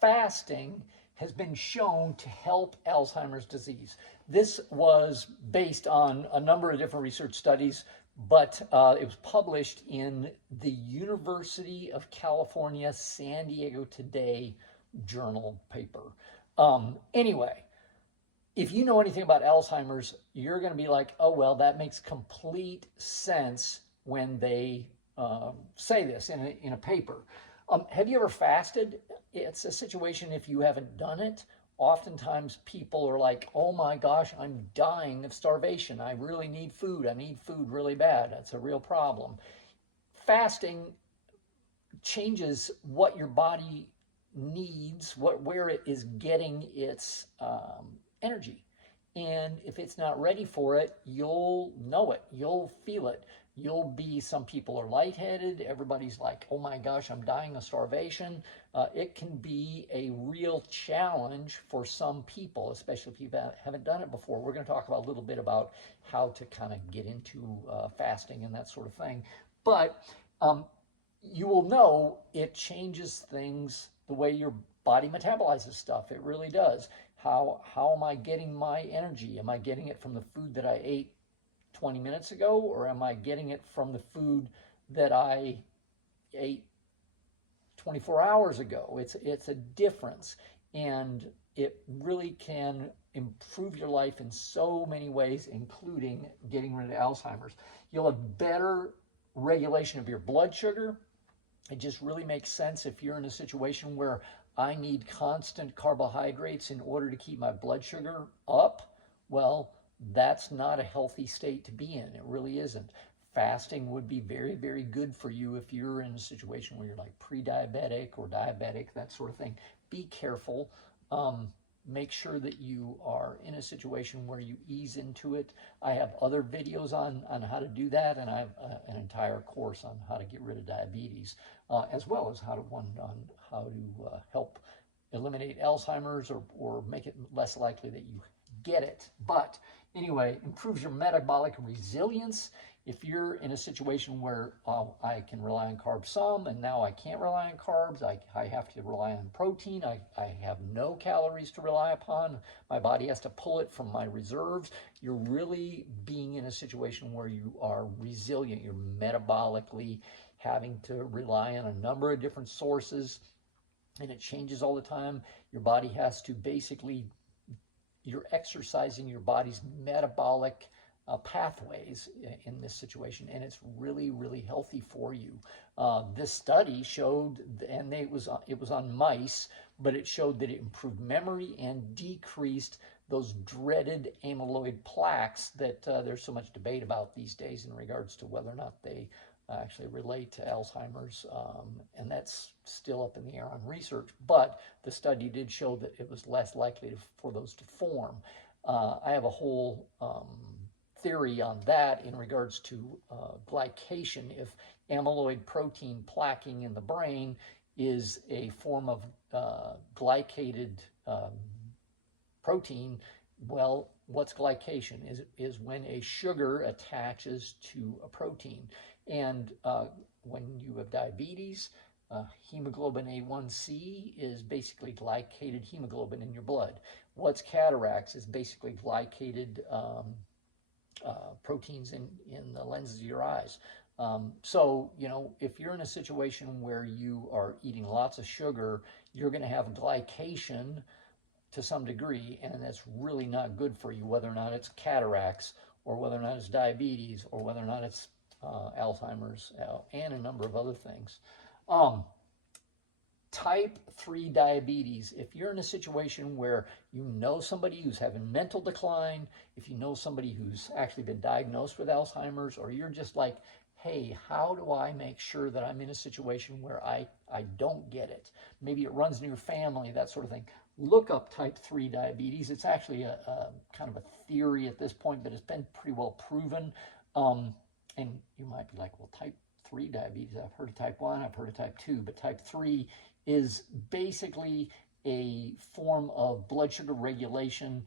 fasting has been shown to help Alzheimer's disease. This was based on a number of different research studies, but it was published in the University of California, San Diego Today journal paper. Anyway, if you know anything about Alzheimer's, you're going to be like, oh, well, that makes complete sense when they say this in a paper. Have you ever fasted? It's a situation if you haven't done it. Oftentimes people are like, oh my gosh, I'm dying of starvation. I really need food. I need food really bad. That's a real problem. Fasting changes what your body needs, where it is getting its energy. And if it's not ready for it, you'll know it. You'll feel it. You'll be, some people are lightheaded. Everybody's like, oh my gosh, I'm dying of starvation. It can be a real challenge for some people, especially if you haven't done it before. We're going to talk about a little bit about how to kind of get into fasting and that sort of thing. But you will know it changes things, the way your body metabolizes stuff. It really does. How am I getting my energy? Am I getting it from the food that I ate 20 minutes ago, or am I getting it from the food that I ate 24 hours ago? It's a difference, and it really can improve your life in so many ways, including getting rid of Alzheimer's. You'll have better regulation of your blood sugar. It just really makes sense if you're in a situation where I need constant carbohydrates in order to keep my blood sugar up. Well, that's not a healthy state to be in. It really isn't. Fasting would be very, very good for you if you're in a situation where you're like pre-diabetic or diabetic, that sort of thing. Be careful. Make sure that you are in a situation where you ease into it. I have other videos on how to do that, and I have an entire course on how to get rid of diabetes, as well as on how to help eliminate Alzheimer's or make it less likely that you get it. But anyway, improves your metabolic resilience. If you're in a situation where I can rely on carbs some, and now I can't rely on carbs, I have to rely on protein, I have no calories to rely upon, my body has to pull it from my reserves, you're really being in a situation where you are resilient. You're metabolically having to rely on a number of different sources, and it changes all the time. Your body has to basically, you're exercising your body's metabolic pathways in this situation, and it's really, really healthy for you. This study showed, and it was on mice, but it showed that it improved memory and decreased those dreaded amyloid plaques that there's so much debate about these days in regards to whether or not they actually relate to Alzheimer's, and that's still up in the air on research, but the study did show that it was less likely for those to form. I have a whole theory on that in regards to glycation. If amyloid protein plaquing in the brain is a form of glycated protein, well, what's glycation? Is when a sugar attaches to a protein. And when you have diabetes, hemoglobin A1C is basically glycated hemoglobin in your blood. What's cataracts is basically glycated proteins in the lenses of your eyes. So, if you're in a situation where you are eating lots of sugar, you're going to have glycation to some degree, and that's really not good for you, whether or not it's cataracts or whether or not it's diabetes or whether or not it's Alzheimer's and a number of other things. Type 3 diabetes. If you're in a situation where you know somebody who's having mental decline, if you know somebody who's actually been diagnosed with Alzheimer's, or you're just like, hey, how do I make sure that I'm in a situation where I don't get it? Maybe it runs in your family, that sort of thing. Look up type 3 diabetes. It's actually a kind of a theory at this point, but it's been pretty well proven. And you might be like, well, type 3 diabetes, I've heard of type 1, I've heard of type 2, but type 3 is basically a form of blood sugar regulation,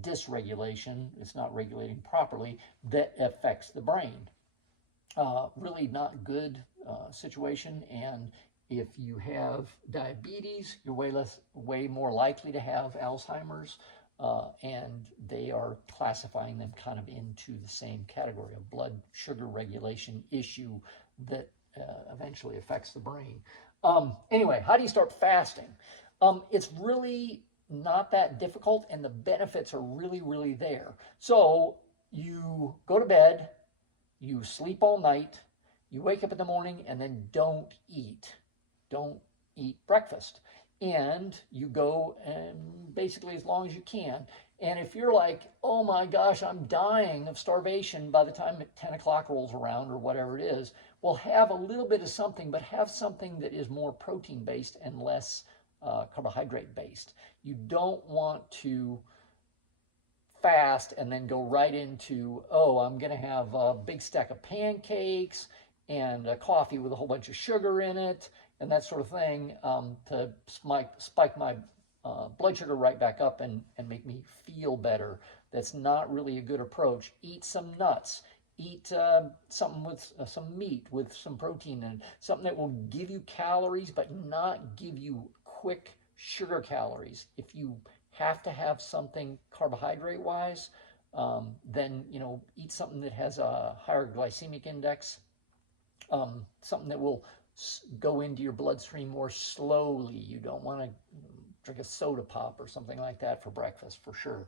dysregulation, it's not regulating properly, that affects the brain. Really not good situation, and If you have diabetes, you're way more likely to have Alzheimer's, and they are classifying them kind of into the same category, a blood sugar regulation issue that eventually affects the brain. Anyway, how do you start fasting? It's really not that difficult, and the benefits are really, really there. So you go to bed, you sleep all night, you wake up in the morning, and then don't eat breakfast, and you go and basically as long as you can. And if you're like, oh my gosh, I'm dying of starvation by the time 10 o'clock rolls around or whatever it is, well, have a little bit of something, but have something that is more protein based and less carbohydrate based. You don't want to fast and then go right into, oh, I'm going to have a big stack of pancakes and a coffee with a whole bunch of sugar in it and that sort of thing, to spike my blood sugar right back up and make me feel better. That's not really a good approach. Eat some nuts. Eat something with some meat with some protein in it, something that will give you calories but not give you quick sugar calories. If you have to have something carbohydrate wise, then eat something that has a higher glycemic index, something that will go into your bloodstream more slowly. You don't want to drink a soda pop or something like that for breakfast, for sure.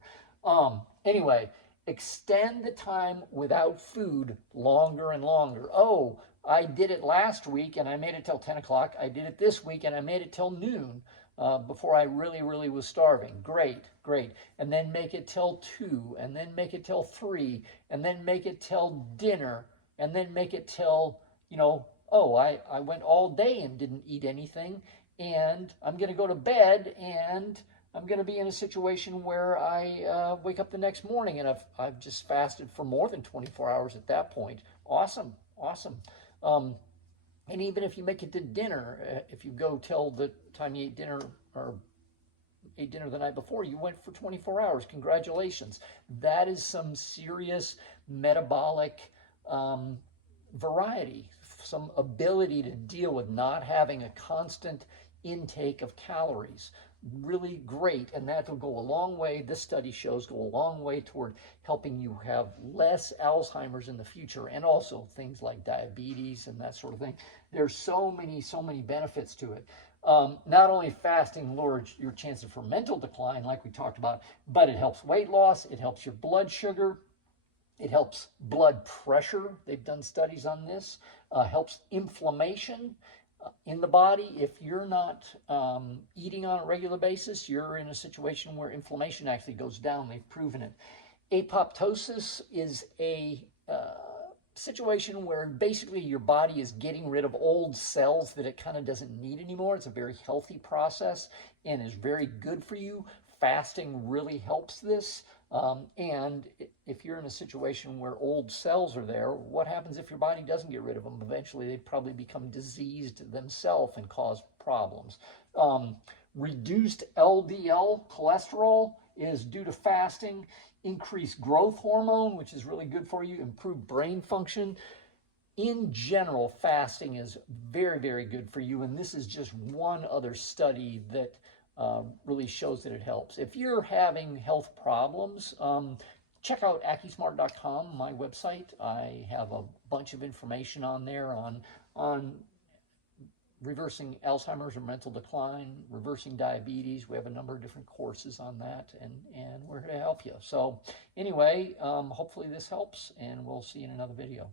Anyway, extend the time without food longer and longer. Oh, I did it last week and I made it till 10 o'clock. I did it this week and I made it till noon before I really, really was starving. Great, great. And then make it till 2, and then make it till 3, and then make it till dinner, and then make it till, oh, I went all day and didn't eat anything, and I'm going to go to bed, and I'm going to be in a situation where I wake up the next morning and I've just fasted for more than 24 hours at that point. Awesome, awesome. And even if you make it to dinner, if you go till the time you ate dinner or ate dinner the night before, you went for 24 hours. Congratulations. That is some serious metabolic variety, some ability to deal with not having a constant intake of calories. Really great, and that will go a long way, this study shows, go a long way toward helping you have less Alzheimer's in the future, and also things like diabetes and that sort of thing. There's so many benefits to it. Not only fasting lowers your chances for mental decline, like we talked about, but it helps weight loss, it helps your blood sugar, it helps blood pressure. They've done studies on this. Helps inflammation in the body. If you're not eating on a regular basis, you're in a situation where inflammation actually goes down. They've proven it. Apoptosis is a situation where basically your body is getting rid of old cells that it kind of doesn't need anymore. It's a very healthy process and is very good for you. Fasting really helps this. And if you're in a situation where old cells are there, what happens if your body doesn't get rid of them? Eventually, they probably become diseased themselves and cause problems. Reduced LDL cholesterol is due to fasting. Increased growth hormone, which is really good for you. Improved brain function. In general, fasting is very good for you. And this is just one other study that really shows that it helps. If you're having health problems, check out AccuSmart.com, my website. I have a bunch of information on there on reversing Alzheimer's or mental decline, reversing diabetes. We have a number of different courses on that, and we're here to help you. So anyway, hopefully this helps, and we'll see you in another video.